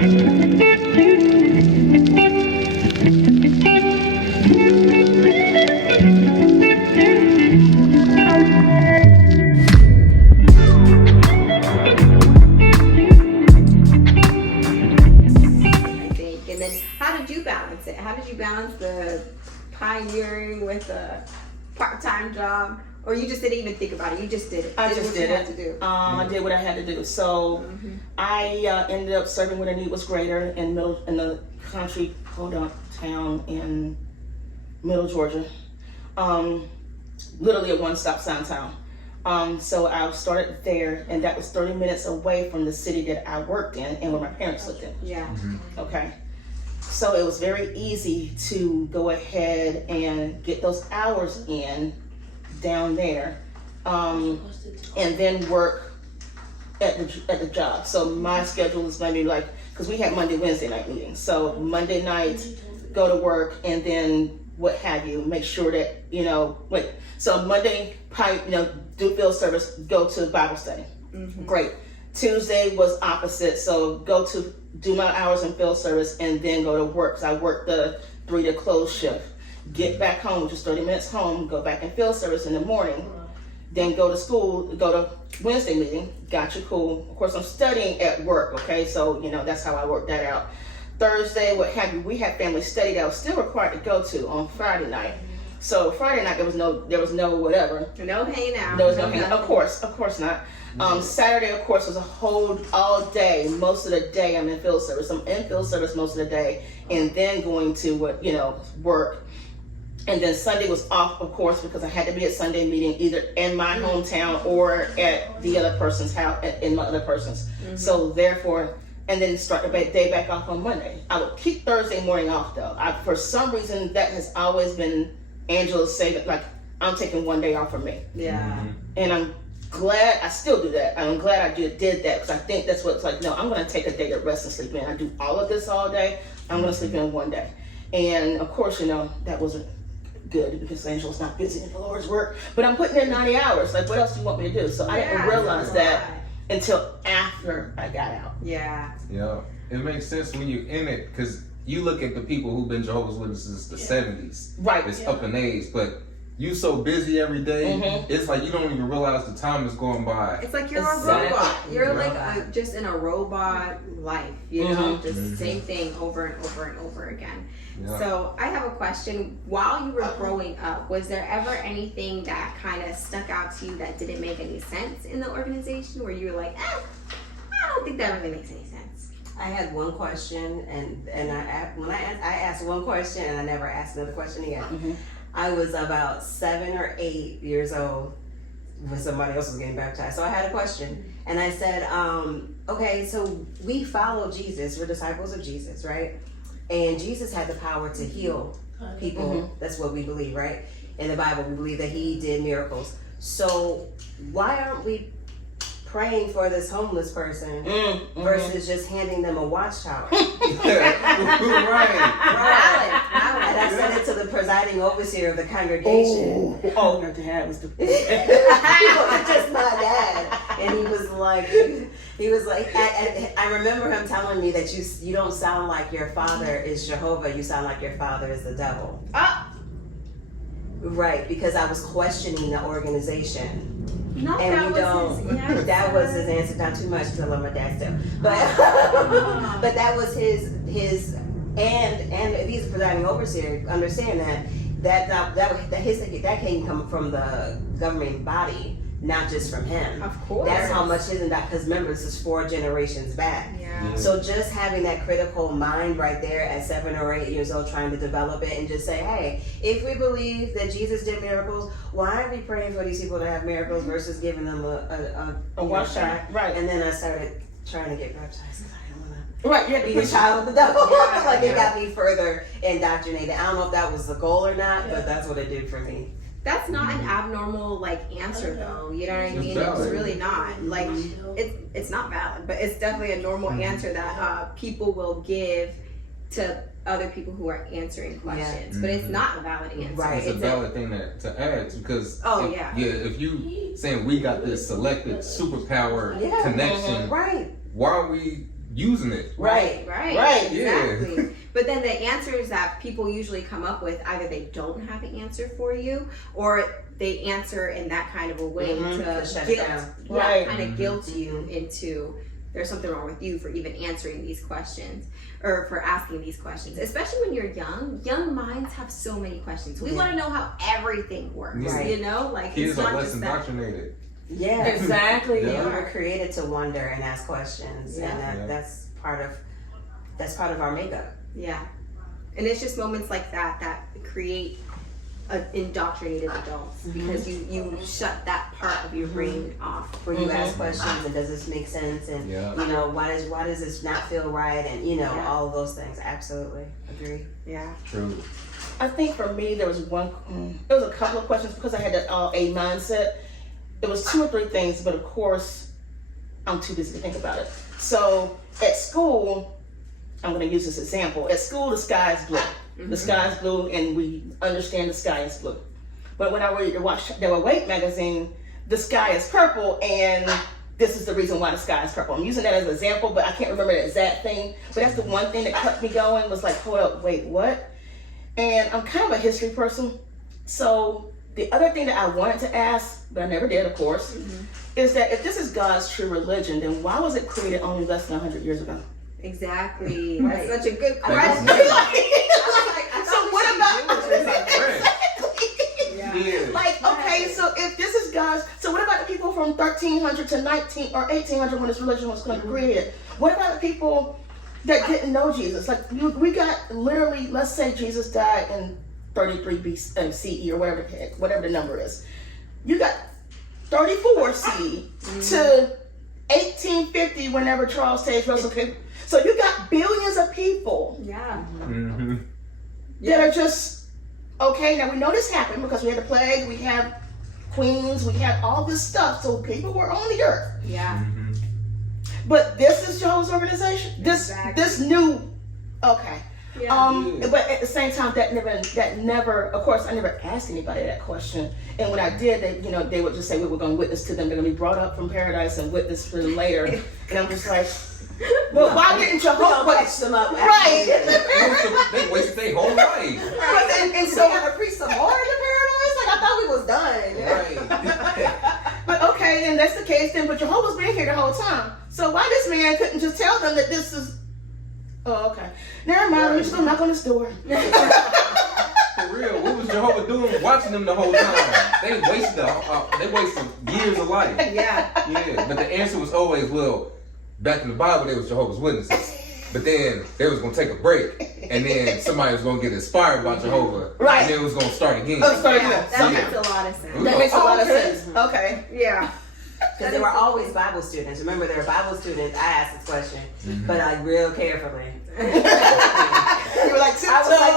The pioneering with a part-time job, or you just didn't even think about it? You just did it. I just did it. To do. I did what I had to do. So I ended up serving where the need was greater in the country, town in Middle Georgia. Literally a one-stop sign town. So I started there, and that was 30 minutes away from the city that I worked in and where my parents lived in. Yeah. Okay. So it was very easy to go ahead and get those hours in down there, and then work at the job. So my schedule was maybe like, because we had Monday, Wednesday night meetings. So Monday night, go to work, and then what have you, make sure that, so Monday, do field service, go to Bible study. Great. Tuesday was opposite, so go to do my hours in field service and then go to work. So I worked the 3 to close shift. Get back home, just 30 minutes home, go back in field service in the morning. Then go to school, go to Wednesday meeting. Gotcha, cool. Of course, I'm studying at work, okay? So, that's how I worked that out. Thursday, what have you, we had family study that I was still required to go to on Friday night. So Friday night, there was no whatever. No hanging out. There was no hanging out. Of course not. Saturday, of course, was a whole all day. Most of the day, I'm in field service. I'm in field service most of the day, and then going to work. And then Sunday was off, of course, because I had to be at Sunday meeting either in my hometown or at the other person's house, in my other person's. So therefore, and then start the day back off on Monday. I would keep Thursday morning off though. For some reason, that has always been Angela's say, like, I'm taking one day off for me. Yeah. And I'm glad I still do that. I'm glad I did that, because I think that's what it's like. No, I'm going to take a day to rest and sleep in. I do all of this all day. I'm going to sleep in one day. And of course, that wasn't good because Angela's not busy in the Lord's work. But I'm putting in 90 hours. Like, what else do you want me to do? So I didn't realize that until after I got out. Yeah. Yeah. It makes sense when you're in it, because you look at the people who've been Jehovah's Witnesses since the 70s. Right. It's up in age, but you so busy every day, it's like you don't even realize the time is going by. It's like you're a robot. You're like just in a robot life, just same thing over and over and over again. Yeah. So I have a question. While you were growing up, was there ever anything that kind of stuck out to you that didn't make any sense in the organization, where you were like, I don't think that really makes any sense? I had one question, and I asked one question, and I never asked another question again. I was about 7 or 8 years old when somebody else was getting baptized. So I had a question, and I said, okay, so we follow Jesus. We're disciples of Jesus, right? And Jesus had the power to heal people. That's what we believe, right? In the Bible, we believe that he did miracles. So why aren't we praying for this homeless person versus just handing them a watchtower? Right. And I said it to the presiding overseer of the congregation. Oh, your dad was the He wasn't just my dad. And he was like, I remember him telling me that you don't sound like your father is Jehovah, you sound like your father is the devil. Right, because I was questioning the organization. No, And that was his answer. Not too much because I love my dad still. But that was his and if he's a presiding overseer, understand that came come from the governing body, not just from him. Of course. That's how much isn't that, because remember, this is 4 generations back. Yeah. So just having that critical mind right there at 7 or 8 years old, trying to develop it and just say, hey, if we believe that Jesus did miracles, why aren't we praying for these people to have miracles versus giving them a wash shot? Right. And then I started trying to get baptized. Right, yeah, Be a child of the devil. It got me further indoctrinated. I don't know if that was the goal or not, but that's what it did for me. That's not an abnormal answer though. You know what I mean? It's really not. It's not valid, but it's definitely a normal answer that people will give to other people who are answering questions. But it's not a valid answer. Right. It's a valid thing to add, because if you saying we got this selected superpower connection, right? why are we using it. Right. Exactly. But then the answers that people usually come up with, either they don't have an answer for you, or they answer in that kind of a way to shut it guilt, down. kind of guilt you into there's something wrong with you for even answering these questions or for asking these questions. Especially when you're young. Young minds have so many questions. We want to know how everything works. Right. You know, like Kids it's are not less just that. indoctrinated. Yeah, Exactly. Yeah. we were created to wonder and ask questions, Yeah. and that's part of our makeup. Yeah. And it's just moments like that that create indoctrinated adults because you shut that part of your brain off. Where you ask questions and does this make sense, and you know why does this not feel right, and you know all of those things. Absolutely agree. Yeah. True. I think for me there was a couple of questions because I had that A mindset. It was 2 or 3 things, but of course I'm too busy to think about it. So at school, I'm going to use this example. At school, the sky is blue. The sky is blue, and we understand the sky is blue. But when I read the Weight magazine, the sky is purple, and this is the reason why the sky is purple. I'm using that as an example, but I can't remember the exact thing. But that's the one thing that kept me going, was like, hold up, wait, what? And I'm kind of a history person. So the other thing that I wanted to ask, but I never did, of course, is that if this is God's true religion, then why was it created only less than 100 years ago? Exactly. Right. That's such a good That's question. So what about Yeah. like, okay, so if this is God's, so what about the people from 1300 to 19 or 1800 when this religion was going to be created? What about the people that didn't know Jesus? Like, we got literally, let's say Jesus died in 33 CE or whatever the number is. You got 34 CE to 1850 whenever Charles Taze Russell came. So you got billions of people Yeah. that are just, okay, now we know this happened because we had the plague, we have queens, we have all this stuff, so people were on the earth. Yeah. But this is Jehovah's organization? This new, okay. Yeah. But at the same time, that never, of course, I never asked anybody that question. And when I did, they would just say we were going to witness to them. They're going to be brought up from paradise and witness for them later. And I'm just like, but why didn't Jehovah catch them up? Right. They wasted their whole life. But then, and So so, we gotta preach some more in the paradise? Like, I thought we was done. Right. but okay, and that's the case then. But Jehovah's been here the whole time. So why this man couldn't just tell them that this is? Oh, okay. Never mind. We're just gonna knock on this door. For real, what was Jehovah doing watching them the whole time? They wasted years of life. Yeah. Yeah, but the answer was always, well, back in the Bible, they was Jehovah's Witnesses. But then they was going to take a break, and then somebody was going to get inspired by Jehovah. Right. And then it was going to start again. Oh, start again. That makes a lot of sense. That makes a lot of Okay. sense. Okay. Yeah. Because they were always Bible students. Remember, they were Bible students. I asked this question, but like real carefully. You were like, I was like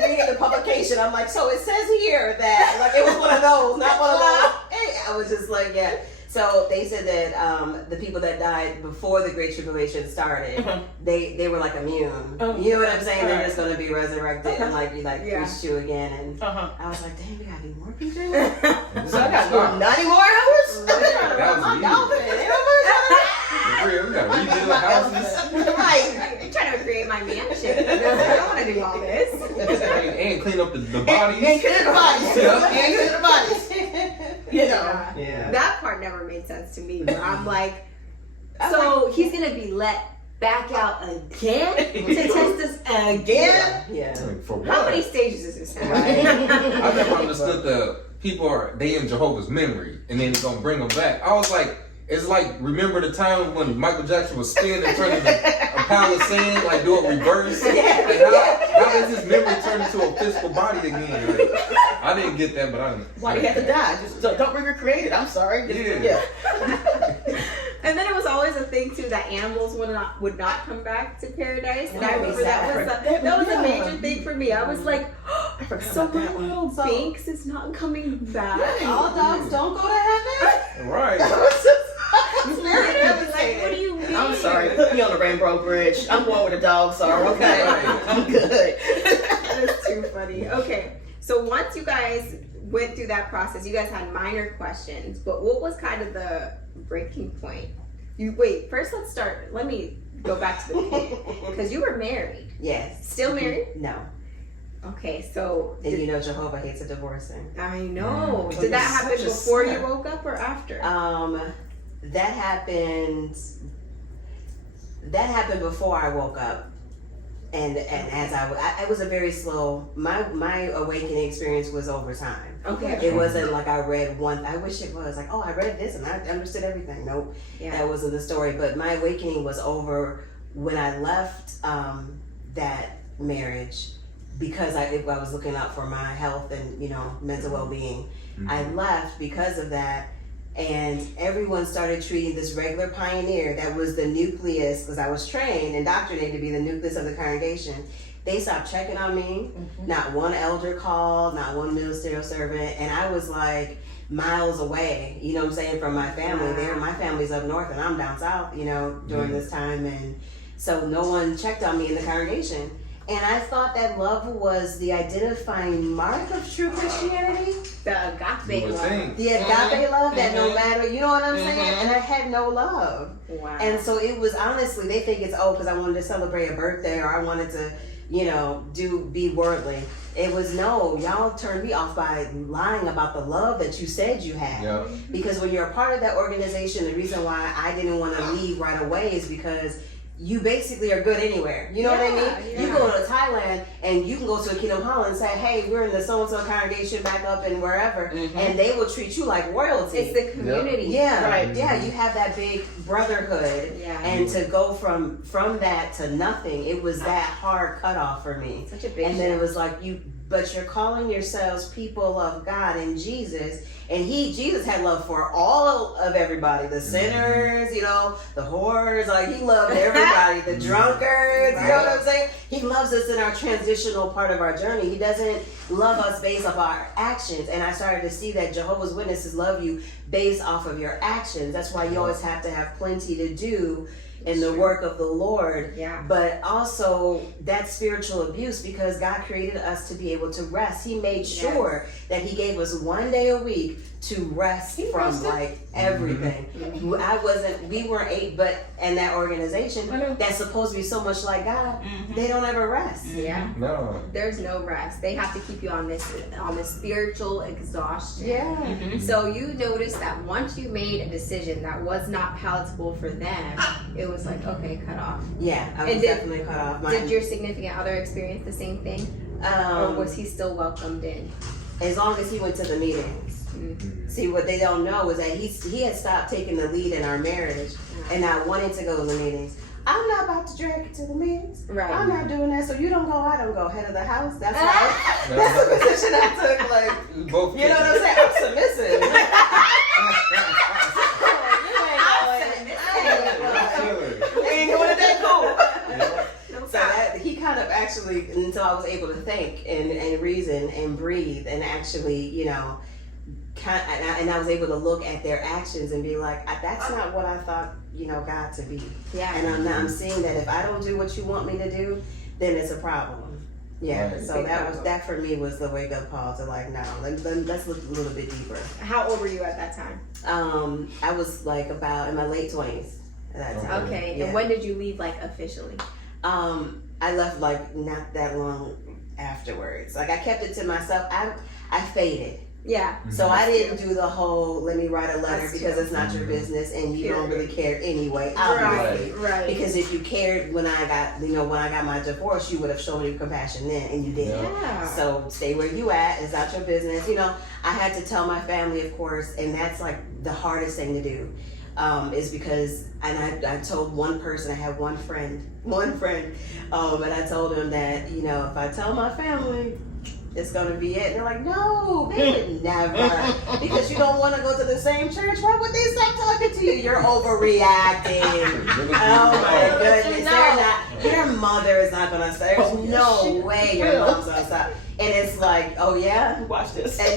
reading the publication. I'm like, so it says here that, like, it was one of those, not one of those. Hey, I was just like, yeah. So they said that the people that died before the Great Tribulation started, they were like immune. You know what I'm saying? They're just gonna be resurrected and like preach to again. And I was like, damn, we gotta be more people. So I got to go 90 more hours? That was For real, we got to rebuild houses. Right. I'm trying to create my mansion. I don't want to do all this. And clean up the bodies. And clean the bodies. Yeah. And clean the bodies. You know. Yeah. That part never made sense to me. But I'm like, so he's gonna be let back out again to test us again? Yeah. For what? How many stages is this? I never understood the people they in Jehovah's memory, and then he's gonna bring them back. I was like, it's like, remember the time when Michael Jackson was spinning and turning a pile of sand, like do it reverse? Like, how does his memory turn into a physical body again? Like, I didn't get that, but I didn't. Why do you have to die? Just don't recreate it. I'm sorry. Yeah. And then it was always a thing too that animals would not come back to paradise. And I remember that was a major thing for me. I was like, so my little Binks is not coming back. All dogs don't go to heaven? Right. I was like, what do you mean? I'm sorry. Put me on the Rainbow Bridge. I'm going where the dogs are. Okay. I'm good. That's too funny. Okay, so once you guys went through that process, you guys had minor questions, but what was kind of the breaking point? First let's start. Let me go back to the pit because you were married. Yes. Still married? No. Okay, so And you know Jehovah hates a divorcing. I know. Mm. Did that happen Such a before you sinner. woke up or after? That happened. That happened before I woke up, and as it was a very slow. My awakening experience was over time. Okay. It wasn't like I read one. I wish it was like, oh, I read this and I understood everything. Nope, Yeah. that wasn't the story. But my awakening was over when I left that marriage because I was looking out for my health and mental well-being. I left because of that. And everyone started treating this regular pioneer that was the nucleus, because I was trained, indoctrinated to be the nucleus of the congregation. They stopped checking on me. Not one elder called, not one ministerial servant. And I was like miles away, you know what I'm saying, from my family. There, my family's up north and I'm down south, during this time. And so no one checked on me in the congregation. And I thought that love was the identifying mark of true Christianity. The agape You would love. think. The agape love that no matter, you know what I'm saying? And I had no love. Wow. And so it was honestly, they think it's because I wanted to celebrate a birthday or I wanted to, be worldly. It was no, y'all turned me off by lying about the love that you said you had. Yeah. Because when you're a part of that organization, the reason why I didn't want to leave right away is because you basically are good anywhere. You know what I mean? Yeah. You go to Thailand and you can go to a Kingdom Hall and say, hey, we're in the so-and-so congregation back up and wherever, and they will treat you like royalty. It's the community. Yeah, Right. Yeah, you have that big brotherhood. Yeah. And to go from that to nothing, it was that hard cutoff for me. Such a big And then it shift. was like but you're calling yourselves people of God and Jesus. And Jesus had love for all of everybody, the sinners, the whores, like he loved everybody, the drunkards, you know what I'm saying? He loves us in our transitional part of our journey. He doesn't love us based off our actions. And I started to see that Jehovah's Witnesses love you based off of your actions. That's why you always have to have plenty to do in the work of the Lord. Yeah. But also that spiritual abuse, because God created us to be able to rest. He made sure that he gave us one day a week to rest from like everything. We weren't in that organization that's supposed to be so much like God, they don't ever rest. Yeah. No. There's no rest. They have to keep you on this spiritual exhaustion. Yeah. So you noticed that once you made a decision that was not palatable for them, it was like, okay, cut off. Yeah, I was And definitely cut off. Did your significant other experience the same thing? Or was he still welcomed in? As long as he went to the meetings. See, what they don't know is that he had stopped taking the lead in our marriage and not wanting to go to the meetings. I'm not about to drag you to the meetings. Right. I'm not doing that. So you don't go, I don't go. Head of the house. That's the position I took. Like, Both you know what I'm saying? I'm submissive. You ain't doing it that cool. So that he kind of actually, until I was able to think and reason and breathe and actually, and I was able to look at their actions and be like, that's not what I thought, God to be. Yeah. And I'm seeing that if I don't do what you want me to do, then it's a problem. Yeah. Right. So that for me was the wake up call to like, no, let's look a little bit deeper. How old were you at that time? I was like about in my late 20s at that time. Okay. Yeah. And when did you leave like officially? I left like not that long afterwards. Like I kept it to myself. I faded. Yeah. So I didn't do the whole let me write a letter That's because true. it's not your business and you don't Period. really care anyway. Right. Obviously. Right. Because if you cared when I got my divorce, you would have shown me compassion then, and you didn't. Yeah. So stay where you at. It's not your business. I had to tell my family, of course, and that's like the hardest thing to do. Is because, and I told one person, I had one friend, and I told him that, if I tell my family, it's gonna be it. And they're like, no, they would never, because you don't want to go to the same church. Why would they stop talking to you? You're overreacting. Oh my goodness, they're not. Your mother is not gonna say. There's no way your mom's gonna stop. And it's like, oh yeah, Watch this. and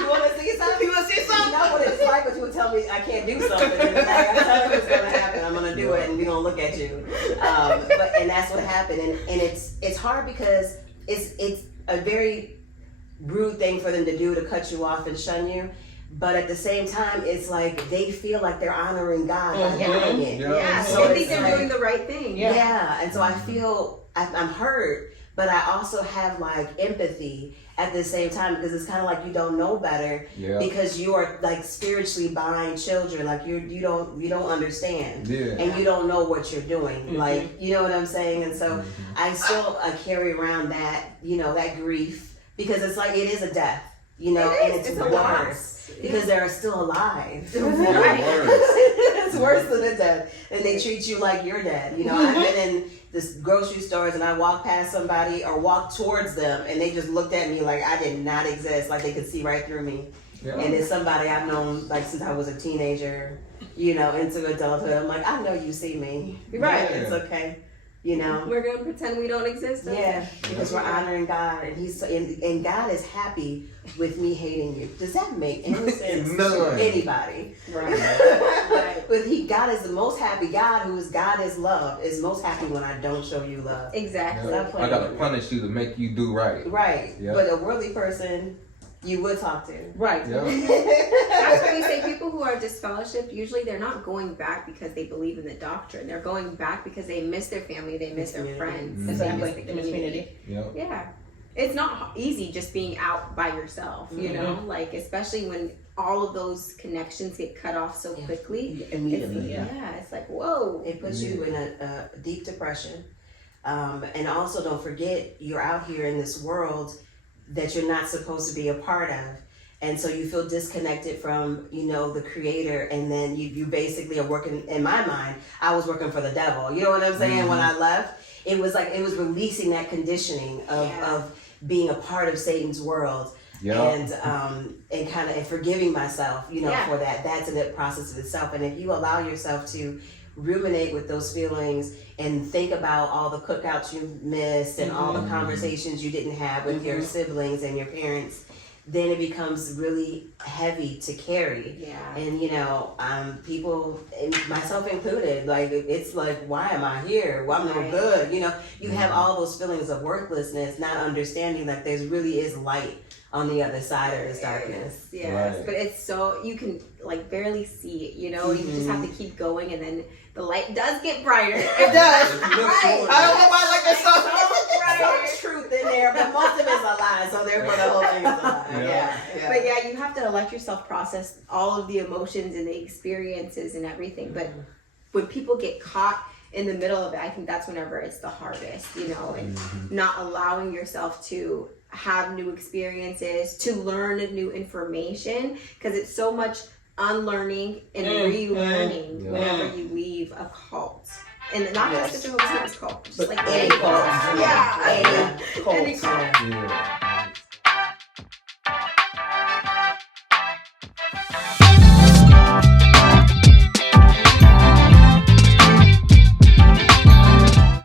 you want to see something? You want to see something? You know what it's like, but you would tell me I can't do something. And it's like, I tell you what's going to happen. I'm going to do it, and we're going to look at you. And that's what happened. And it's hard because it's a very rude thing for them to do, to cut you off and shun you. but at the same time, it's like they feel like they're honoring God by doing it. Yeah, So they think it's they're like- doing the right thing. Yeah, and so I feel I'm hurt, but I also have like empathy at the same time because it's kind of like you don't know better because you are like spiritually behind children, like you don't understand and you don't know what you're doing, like you know what I'm saying, and so I still carry around that that grief because it's like it is a death, and it's a worse loss. because they're still alive. Right. It's worse than a death, and they treat you like you're dead. I've been in this grocery stores and I walked past somebody or walked towards them and they just looked at me like I did not exist, like they could see right through me. And it's somebody I've known like since I was a teenager, into adulthood. I'm like, I know you see me. Right. It's okay. We're gonna pretend we don't exist. Because we're honoring God, and and God is happy with me hating you. Does that make any sense to anybody? Right. But God is the most happy. God, who is God is love, is most happy when I don't show you love. Exactly. I gotta punish you to make you do right. Right. But a worldly person, you would talk to. Right. That's why we say people who are disfellowshipped, usually they're not going back because they believe in the doctrine. They're going back because they miss their family, they miss their friends, and they miss the community. Yeah. It's not easy just being out by yourself, like especially when all of those connections get cut off so quickly. Immediately, it's like, whoa. It puts you in a deep depression. And also don't forget, you're out here in this world that you're not supposed to be a part of. And so you feel disconnected from, the creator. And then you basically are working, in my mind, I was working for the devil. You know what I'm saying? When I left, it was like, it was releasing that conditioning of being a part of Satan's world. And kind of forgiving myself, for that. That's a process of itself. And if you allow yourself to ruminate with those feelings and think about all the cookouts you missed and all the conversations you didn't have with your siblings and your parents, then it becomes really heavy to carry. And people, myself included, like it's like, why am I here? Well, I'm no good. You have all those feelings of worthlessness, not understanding that there really is light on the other side of this darkness. But it's so, you can like barely see it, you just have to keep going, and then the light does get brighter. It does. Right. I don't know why like there's some truth in there, but most of it's a lie, so therefore the whole thing is a lie. But you have to let yourself process all of the emotions and the experiences and everything. But when people get caught in the middle of it, I think that's whenever it's the hardest, and not allowing yourself to have new experiences, to learn new information, because it's so much unlearning and relearning whenever you leave a cult. And not just the Jehovah's Witness cult, just like any cult. Any cult. Any cult.